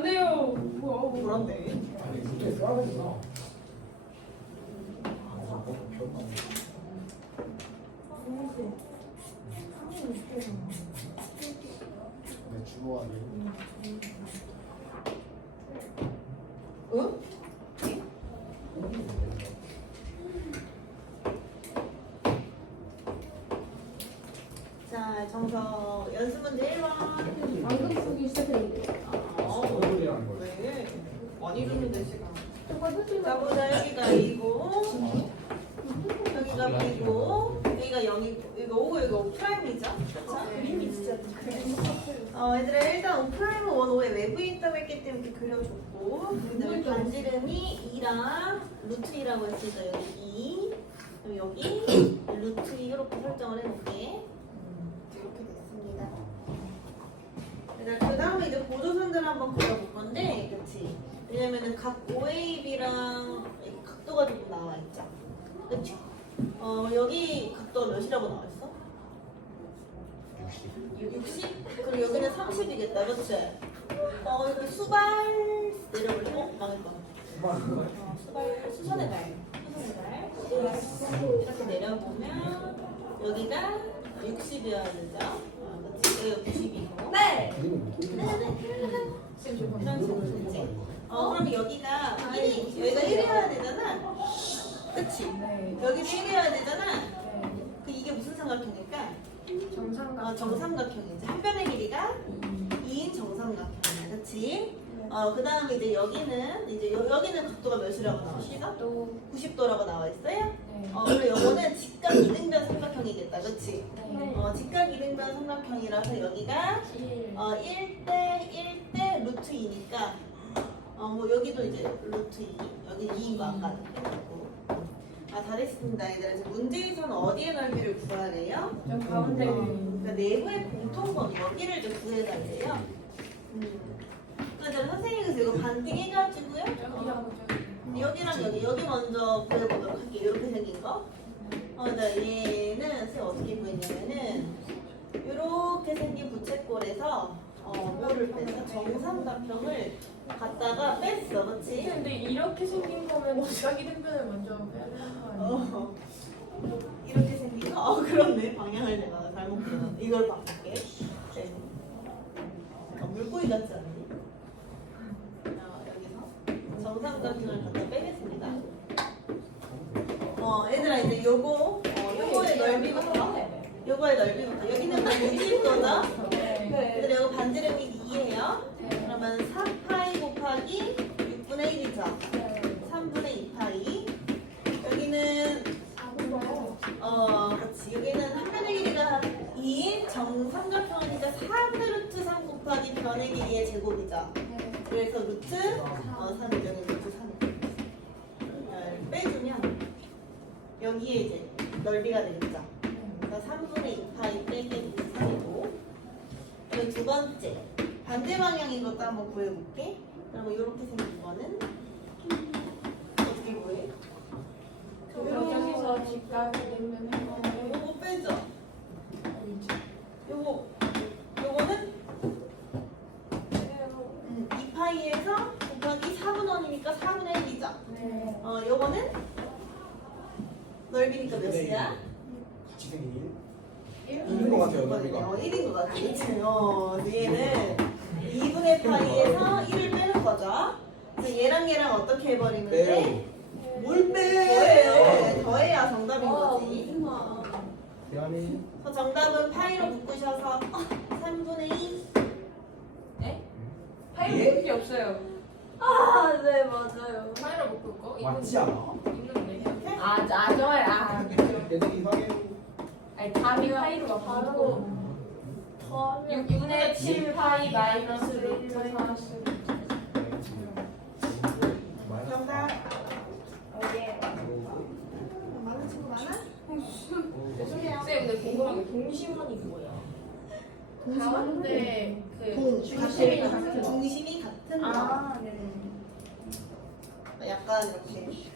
안 돼요. 뭐야? 그런데. 아니 이렇게 써야 되나? 내 주모하게. 응? 자, 정석 연습 문제 1번. 방금 쓰기 시작했는데. 서울이라는 걸. 왜? 많이 줬는데 시간. 잠깐 선생님. 자, 보자. 여기가 2고, 여기가 B고, 여기가 0이고, 이거 5고, 여기 5 프라임이죠? 그쵸? 그림이 진짜 얘들아, 일단 5 프라임 1, 5에 외부에 있다고 했기 때문에 이렇게 그려줬고, 그다음에 반지름이 2랑 루트 2라고 했으니까 여기 2, 그럼 여기 루트 2 이렇게 설정을 해놓을게. 이렇게 됐습니다. 그 다음에 이제 보조선들 한번 그려볼 건데, 그치? 왜냐면은 각 OAB랑 각도가 좀 나와 있죠? 그치? 여기 각도가 몇이라고 나와 있어? 60? 그리고 여기는 30이겠다, 그치? 이렇게 수발 내려볼래? 망했다. 수선의 달. 이렇게 내려보면 여기가 60이어야 되죠? 그치? 여기가 90이고. 네! 이런 식으로 되지? 그럼 여기가 1이, 여기가 1이어야 되잖아? 그치? 여기도 1이어야 되잖아? 이게 무슨 삼각형일까? 정삼각형이지. 한 변의 길이가 2인 정삼각형이야. 그치? 그 다음에 이제 여기는, 여기는 각도가 몇이라고 나와 있어? 90도라고 나와 있어요? 그리고 요거는 직각 이등변 삼각형이겠다. 그치? 직각 이등변 삼각형이라서 여기가 1대 1대 루트 2니까 뭐 여기도 이제 루트 2, 여기 2인 거 아까 다 됐습니다. 얘들아, 지금 문제에서는 어디의 넓이를 구해야 돼요? 가운데. 그러니까 내부의 공통건 여기를 이제 구해달래요. 그래서 선생님이 그래서 이거 반등해가지고요. 여기랑 여기 먼저 구해보도록 할게요. 이렇게 생긴 거. 얘는 선생님 어떻게 구했냐면은 이렇게 생긴 부채꼴에서 뭐를 뺐어? 정삼각형을 갖다가 뺐어, 그렇지? 근데 이렇게 생긴 거면 직각 이등변을 먼저 빼야 되는 거 아니야? 이렇게 생긴 거? 그렇네. 방향을 내가 잘못 그렸네. 이걸 바꿀게. 네. 물고기 같지 않니? 여기서 정삼각형을 갖다 빼겠습니다. 얘들아, 이제 요거의 넓이부터. 여기는 60도죠? 얘들아, 요거 반지름이 2예요. 그러면 4파이 곱하기 6분의 1이죠? 3분의 2파이. 여기는 그렇지. 여기는 한 변의 길이가 2인 정삼각형이니까 4분의 루트 3 곱하기 변의 길이의 제곱이죠. 그래서 루트 3이죠. 루트 3. 빼주면 여기에 이제 넓이가 되겠죠. 그러니까 3분의 2파이 빼기 루트 3이고. 그리고 두 번째 반대 방향인 것도 한번 구해볼게. 그러면 이렇게 생긴 거는 어떻게 구해? 여기서 직각 이등변 해서 요거 빼죠. 요거는 2파이에서 곱하기 4분의 1이니까 4분의 1이죠. 요거는 넓이니까 몇이야? 같이 생긴 1인 것 같아요, 넓이가. 1인 것 같아. 그치? 얘는 2분의 파이에서 1을 빼는 거죠. 그래서 얘랑 어떻게 해버리면 돼? 뭘 빼? 더해야 정답인 거지. 미안해. 그래서 정답은 파이로 묶으셔서 3분의 2. 파일 묶기 없어요. 네, 맞아요. 파일을 묶을 거? 맞지 않아? 있는데. 정말. 얘들이 이상해. 아니 답이 파이로 바로 6분의 7 파이 마이너스 루트 40. 정답. 많은 친구 많아? 쌤 근데 궁금한 게 동심원이 뭐야? 가운데 그 중심이 같은 거. 중심이 같은 거. 네네. 약간 이렇게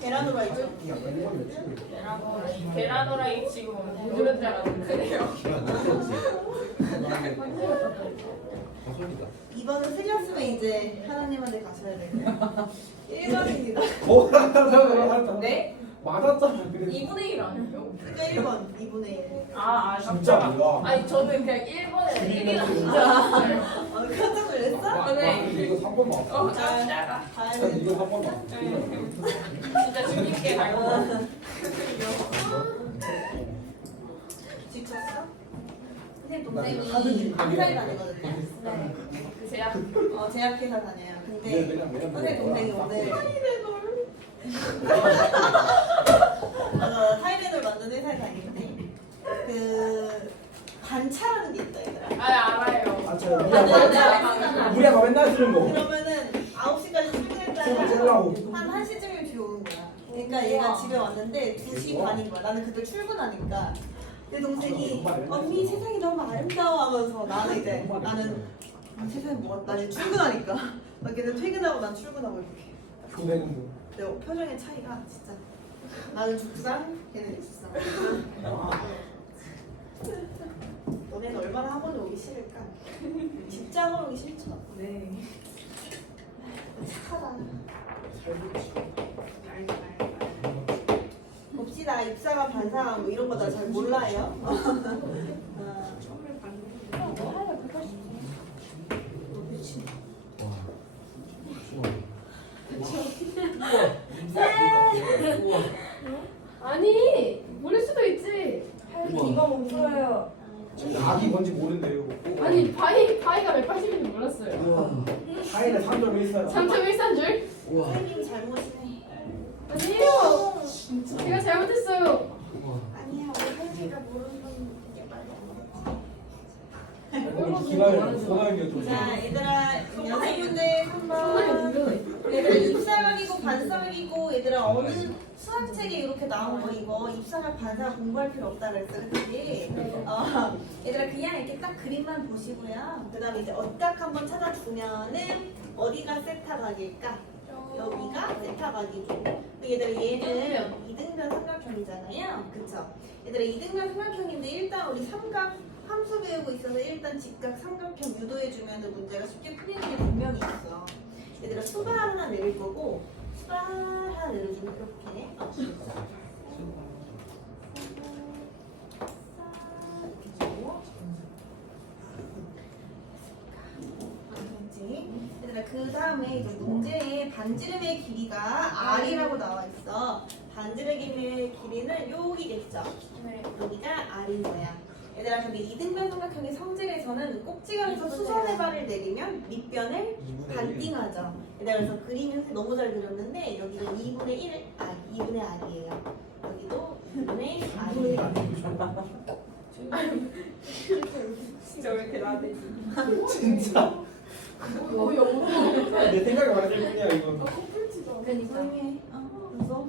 계란으로 있죠. 약간 이건 몇 친구 베라노라이 지금 무드른자가 그래요. 가솔이다. 2번은 틀렸으면 이제 하나님한테 가셔야 돼요. 1번입니다. 뭐라고 네? 맞았잖아. 그래. 2분의 1 아니에요? 그러니까 1번, 2분의 1. 아, 진짜 몰라. 아니 저는 그냥 1번에 1이라고 진짜. 아, 깜짝 놀랐어? 네. 이거 3번 나왔어. 진짜가. 다행이네. 이거 3번 나왔어. 진짜 재밌게 알고. 지쳤어? 선생님 동생이 하느님 한살 다니거든요. 네. 그 제약. 제약회사 다녀요. 근데 왜냐면 선생님 동생이 오늘 타이레놀 만든 회사에 다니는데 그 반차라는 게 있다 얘들아. 아 알아요. 아, 저 우리가 맨날 쓰는 거. 그러면은 9시까지 출근했다가 찔라고. 한 1시쯤이면 뒤에 오는 거야. 그러니까 얘가 집에 왔는데 2시 반인 거야. 나는 그때 출근하니까. 내 동생이 언니 세상이 너무 아름다워 하면서 나는 세상이 뭐가 나 이제 출근하니까 막 걔는 퇴근하고 난 출근하고 이렇게. 교대는 뭐. 내 표정의 차이가 진짜 나는 죽상 걔는 육상. 너네는 얼마나 학원에 오기 싫을까? 진짜 학원 오기 싫죠? 네. 착하다. 봅시다. 입사가 반사가 뭐 이런 거 나 잘 몰라요. 아니 모를 수도 있지. 이거 멈춰요. 약이 뭔지 모른대요. 아니 바이가 180인지 몰랐어요. 우와. 하이는 3.14. 3.14인 줄? 우와. 선생님 잘못이네. 아니에요. 제가 잘못했어요. 아니야. 우리 할미가 모르는 건 되게 빨리 기다려. 소나이가 좀. 자, 얘들아 여성분들 손이 3번. 없는. 얘들아 입사각이고 반사각이고 얘들아 어느 수학책에 이렇게 나온 거 이거 입사각 반사각 공부할 필요 없다 그랬어 그치? 얘들아 그냥 이렇게 딱 그림만 보시고요 그 다음에 이제 어딱 한번 찾아주면은 어디가 세타각일까? 여기가 세타각이고 얘들아 얘는 이등변 삼각형이잖아요 그쵸? 얘들아 이등변 삼각형인데 일단 우리 삼각 함수 배우고 있어서 일단 직각 삼각형 유도해주면 문제가 쉽게 풀리는 게 분명히 있어 얘들아 수발 하나 내릴 거고 수발 하나 내려주면 이렇게 알겠지? 얘들아 그 다음에 이제 문제에 반지름의 길이가 R이라고 나와 있어 반지름의 길이는 여기겠죠? 네. 여기가 R인 거야 얘들아 근데 이등변 삼각형의 성질에서는 꼭지각에서 수선의 발을 내리면 밑변을 반띵하죠. 얘들아 그래서 그림이 너무 잘 그렸는데 여기가 2분의 1, 2분의 R이에요. 여기도 2분의 R이에요. 진짜 왜 이렇게 나대지? 진짜. 내 생각이 많을 뿐이야 이거. 그러니까 조용히 해. 그래서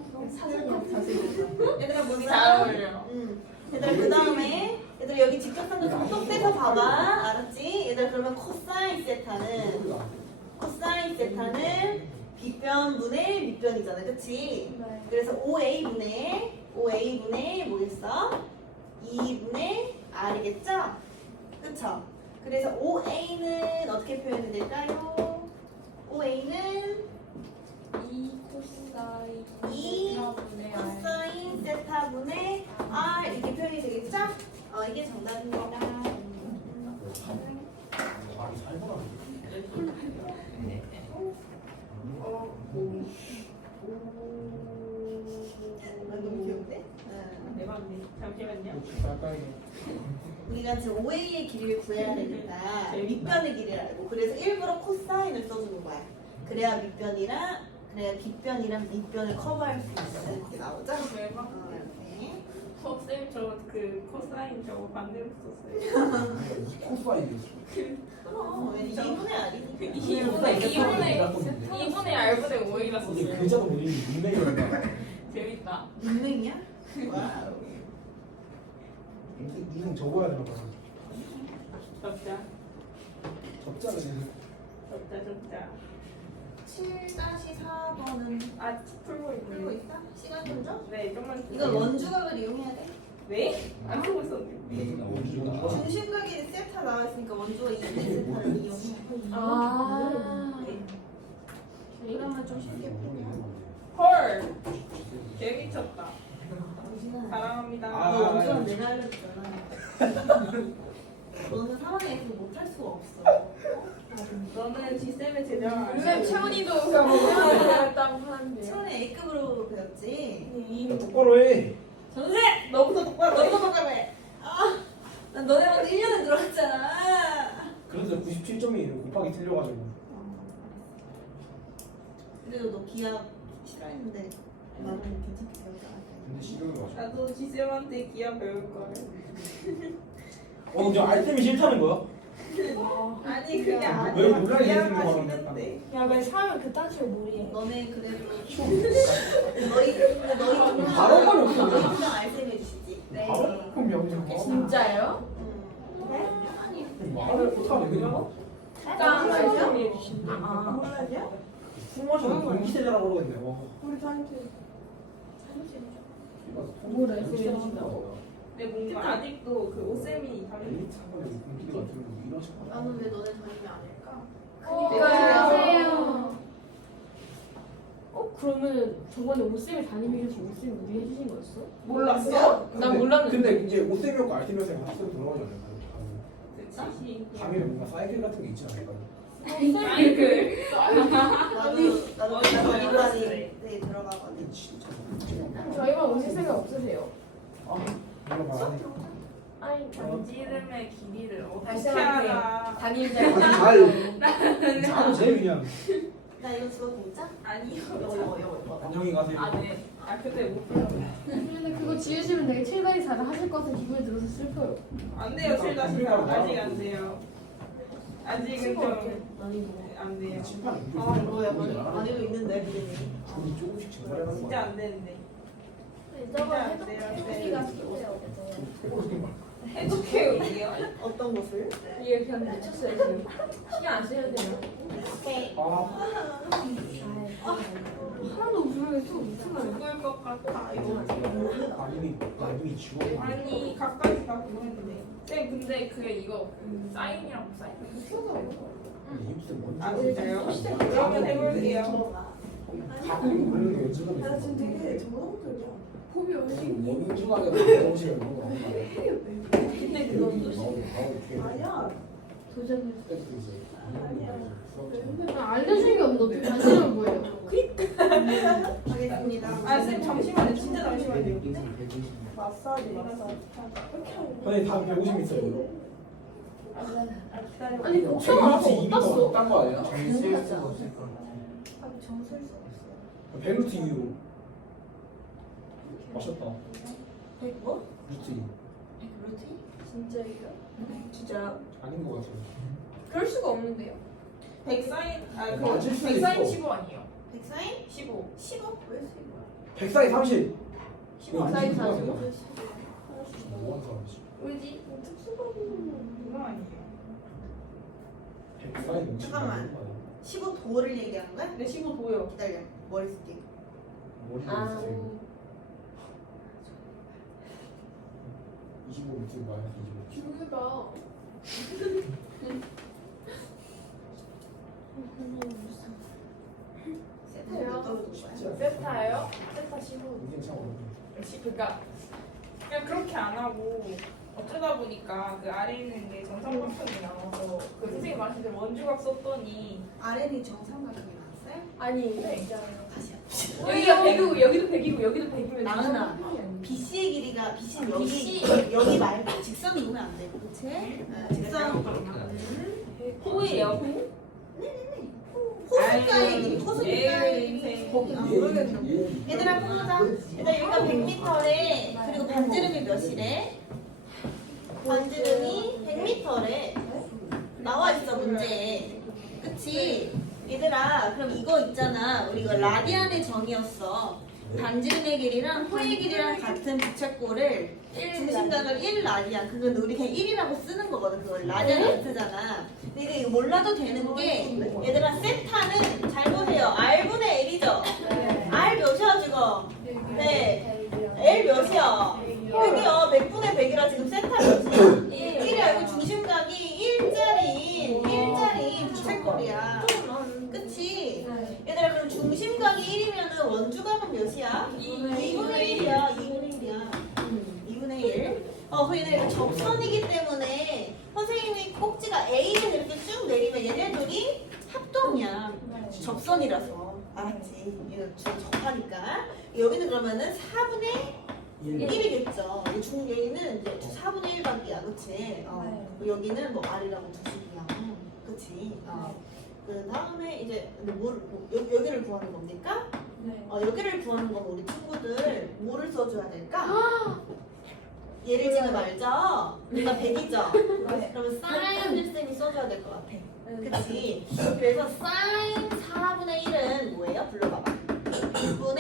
얘들아 잘 보자. 어울려. 얘들아 그 다음에 얘들아 여기 직각삼각형 똑 떼서 봐봐. 알았지? 얘들아 그러면 코사인 세타는 빗변분의 밑변이잖아. 그치? 네. 그래서 OA분의 뭐겠어? 2분의 R이겠죠? 그쵸? 그래서 OA는 어떻게 표현이 될까요? OA는 2 코사인 2 코사인 세타분의 R 이렇게 표현이 되겠죠? 이게 정답입니다. 말이 살벌하네. 너무 귀엽대? 네 맞네. 잠시만요. 우리가 지금 OA의 길이를 구해야 되니까 밑변의 길이를 알고 그래서 일부러 코사인을 써주는 거야. 그래야 빗변이랑 밑변을 커버할 수 있어. 이렇게 나오죠? 대박. 이렇게. 쌤 저 그 코사인 저거 반대로 썼어요. 코사이드. 왠지 2분의 R이니까. 2분의 R분의 5이라 이게 썼어요. 글자도 못 읽는 문맹이란다. 재밌다. 문맹이야? 와우. 이름 적어야 되나 봐. 적자. 적자는 적자. 7-4번은 아 풀고 풀고 있네. 있어? 시간 좀 줘? 네 좀만. 이거 원주각을 이용해야 돼? 네? 안 쓰고 있었는데. 중심각이 세타 나와 있으니까 원주가 2대 세타를 이용해. 네. 그러면 좀 쉽게 풀려. 헐. 개미쳤다. 당신은 사랑합니다. 너 원주는 내가 알려줬잖아. 너는 상황에서 못할 수가 없어. 너는 G쌤의 제자가 요즘 채원이도 그냥 먹으라고 하는데요. 처음에 A급으로 배웠지. 야, 똑바로 해. 전세! 너부터 똑바로 해. 아, 난 너네보다 1년에 들어갔잖아. 그래서 97점이 곱하기 틀려가지고. 그래도 너 기합 싫어했는데 나는 괜찮게 배웠잖아. 근데 시경이 맞아. 나도 G쌤한테 기아 배울 거야. 저 알템이 싫다는 거야? 아니 그게 왜 아니라 논란이 기아가 생기는 싫은데. 야, 왜 사면 그딴 식으로 무리해? 너네 그래도 너희 바로 하면 없어. 그냥 알셈 해주시지. 네. 그럼 명령. 진짜요? 말을 못하네 그냥. 딴 말이야? 몰라요? 술 마시면 동기세자라고 그러겠네. 와. 우리 저한테 뭐래? 근데 뭔가 아직도 그 오쌤이 다른. 나는 왜 너네 다니면 안 할까? 안녕하세요. 그러면 저번에 오쌤이 담임이셔서 오쌤이 우리 해주신 거였어? 몰랐어? 난 몰랐는데. 근데 이제 오세미하고 알테미오스가 학생 들어가지 않을까요? 감이 뭔가 사이클 같은 게 있지 않을까요? 사이클. 나도 어디 다니까지 들어갔어? 들어가거든. 진짜. 저희만 오실 생각 없으세요? 물어봐. 아니 전지름의 길이를 어떻게 발생할 때. 알아? 담임자. 잘 제일 그냥 나 이거 주워 진짜? 아니요. 이거. 안녕히 가세요. 아 네. 아 그때 못 풀었어. 근데 그거 지으시면 되게 7-4를 하실 것 같은 기분이 들어서 슬퍼요. 안 돼요. 7-4 아직 안 돼요. 아직은 좀 안 돼요. 심판 아 이거야 많이 있는데 그림이. 돈이 조금씩 증발하는 거 진짜 안 되는데. 저번 안 돼요. 안 돼요. 해독기가 필요해요. 해독해요. 어떤 것을? 이게 그냥 미쳤어요 지금. 신경 안 쓰셔도 돼요. 하나도 모르겠어. 무슨 말이야? 죽을 것 같아. 이거. 나중에 지워. 아니 가까이 가 보는데. 쌤 근데 그게 이거 사인이랑 사인 아 진짜요? 그러면 해볼게요. 가끔 그러는 게 연주가 나 지금 되게 정성들이야. 폼이 어디? 원주각에 나오시는 거. 근데 그건 또 아니야. 도전을. 아니야. 근데 그냥 알려주는 게 없는데 어떻게 관심은 뭐예요? 하겠습니다. 아 쌤 잠시만요. 진짜 잠시만요. 마사지. 선생님 다음 150 있어요. 아 기다려. 아니 복사가 아까 어디다 써? 딴거 아니야? 정쓸 수 없어. 베루트 이후 마셨다. 뭐? 루트 이후 루티? 진짜예요? 진짜 아닌 것 같아요. 그럴 수가 없는데요. 백사인 아 맞을 그 수도 백사인 있어. 15 아니에요? 백사인? 15. 15? 왜 15? 백사이 30. 15 사인 40. 뭐한 사람이지? 왜지? 그거 아니에요. 백사이 50. 잠깐만. 15도를 얘기하는 거야? 네 15도요. 기다려. 머리 쓸게. 머리가 있어요. 25 밑에 마이너스 25. 중요다. 세타를 몇 도로 줄 거야? 쉽지 않아. 세타예요? 세타 15. 이게 참 어려워. 그러니까 그냥 그렇게 안 하고 어쩌다 보니까 그 아래 있는 게 정삼각형이 나와서 그 선생님 말하신 대로 원주각 썼더니 RN이 정삼각형이 나왔어요? 아니 다시 여기가 100이고 여기도 100이고 여기도 100이면 나은아. BC의 길이가 BC는 여기 BC. 여기 말고 직선이 오면 안 되고 그치? 직선 호예요. 호숫가의 길이 호숫가의 인생. 길이 얘들아 풀어보자. 얘들아 여기가 100m래. 그리고 반지름이 몇이래? 반지름이 100m래. 나와 있어 문제에. 그치? 얘들아 그럼 이거 있잖아. 우리 이거 라디안의 정의였어. 반지름의 길이랑 호의 길이랑 같은 부채꼴을 중심각을 1라디안. 그건 우리 그냥 1이라고 쓰는 거거든. 그걸 라디안 안 쓰잖아. 근데 이거 몰라도 되는 게 얘들아 세타는 잘 보세요. R분의 L이죠? R 몇이야 지금? 네. L 몇이야? 100이요. 100분의 100이라 지금 세타였지. 1이야. 이거 중심각이 1짜리 부채꼴이야. 그치? 얘들아 그럼 중심각이 1이면은 원주각은 몇이야? 2분의 1이야. 2분의 1이야. 2분의 1. 그럼 얘들아 접선이기 때문에 선생님이 꼭지가 A를 이렇게 쭉 내리면 얘네들이 합동이야. 접선이라서. 알았지? 얘는 주로 접하니까. 여기는 그러면은 4분의 1이겠죠. 얘는 이제 4분의 1밖이야. 그치? 여기는 뭐 R이라고 두식이야. 그치? 그 다음에 이제 여기를 구하는 겁니까? 여기를 구하는 건 우리 친구들 뭐를 써줘야 될까? 얘를 지금 알죠? 얘가 100이죠? 그러면 사인 1쌤이 써줘야 될 것 같아. 그치? 그래서 사인 4분의 1은 뭐예요? 불러봐봐. 100분의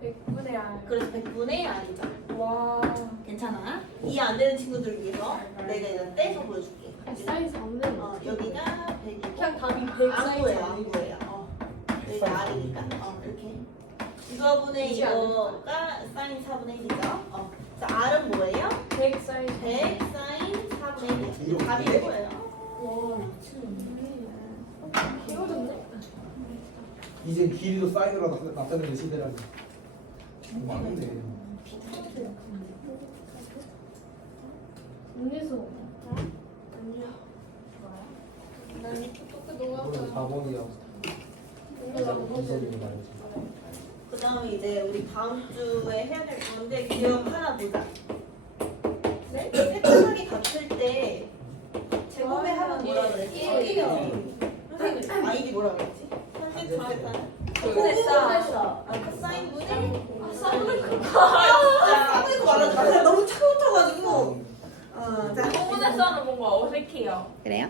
100분의 R. 그래서 100분의 R이죠. 와. 괜찮아? 이해 안 되는 친구들을 위해서 내가 이거 떼서 보여줄게. 사이즈 없는. 여기가 100이고 그냥 답이 100 사이즈. 안 구해요. 여기가 R이니까. 이렇게. 이거분의 이거가 사인 4분의 1이죠. 자, R은 뭐예요? 100 사이즈. 100 사인 4분의 1. 답이 이거예요. 와. 귀여워졌네. 이제 길이도 사인으로 나타내는 시대라니. 맞는데. 음료수. 난 똑똑히 오늘 녹아서. 4번이야. 이선이 말이지. 그 다음에 이제 우리 다음 주에 해야 될 건데 기억 하나 보자. 네? 세타각이 같을 때 제곱에 하면 뭐라 그랬지? 1이요. 선생님 아이디 뭐라 그랬지? 선생님 코사인. 코사인 분의 쌍둥이. 쌍둥이 말하지 너무 차가워가지고. 자, 소문에서는 뭔가 어색해요. 그래요?